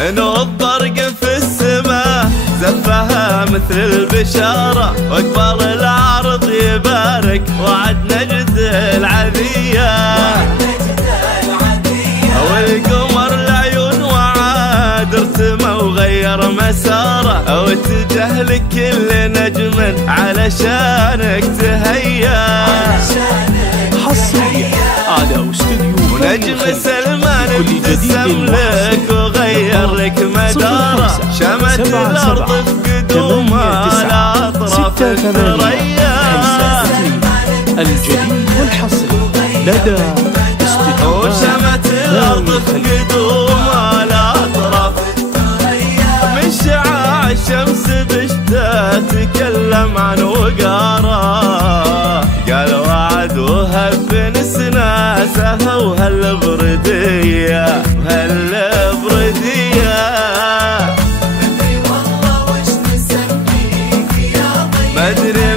نور برق في السماء زفها مثل البشارة، واقبل العرض يبارك وعد نجد العذية. والقمر العيون وعاد ارتمى وغير مساره، واتجه لك كل نجم علشانك تهيا. حصريا على استوديو ونجم سلمان ابتسم لك وغير لك مداره، شمت الارض بقدومه الاطراف الثريا. الجديد والحصري لدى استوديو وشمت الارض بقدومه الاطراف من شعاع الشمس بشتى تكلم عن وقاره، قال وعد وهب نسناسه وهالبرديه وهالبرديه. والله وش نسميك يا ضيف، مدري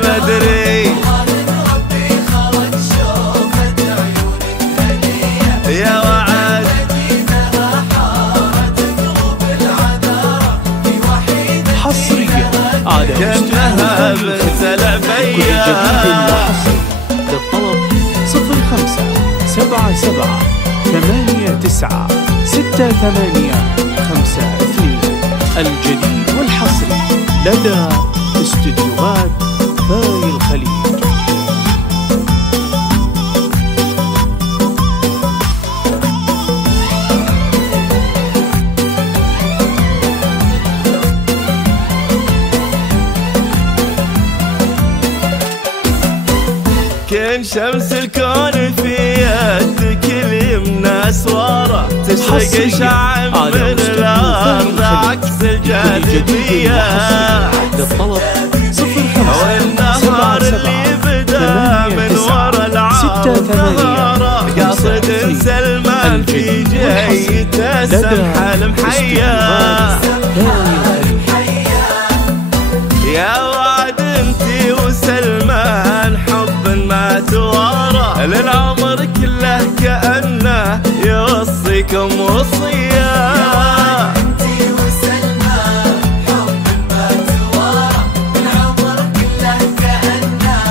ربي خلق شوفة عيونك هدية. يا وعد مدينة حارة قلوب العذارى في وحيد حصريا على كأنها بنت العبية. للطلب 0577 89 68 52. الجديد والحصري لدى استديوهات ثاني الخليج. كان شمس الكون في يدك اليمنى اسواره، تشرق شعب من الارض عكس الجاذبيه. للطلب 0577 اللي بدا من ورا العار ظهره، قاصد سلمان في جيته سمحه المحيا. يا وعد انتي وسلمان حب ما توارى، للعمر كله كأنه يوصيكم وصية. انتي وسلمان حب ما توارى، العمر كله كأنه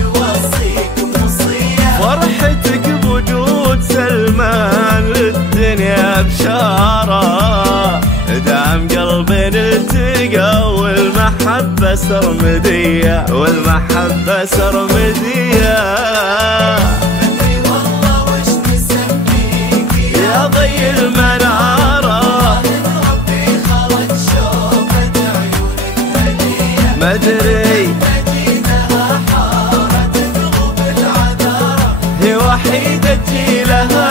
يوصيكم وصية. فرحتك بوجود سلمان للدنيا بشارة، دعم قلبين التقى والمحبة سرمدية والمحبة سرمدية. مدري والله وش نسميك يا ضي المنارة، ربي خلق شوفة عيونك هدية. مدري مدينة حارة قلوب العذارى، هي وحيدتي لها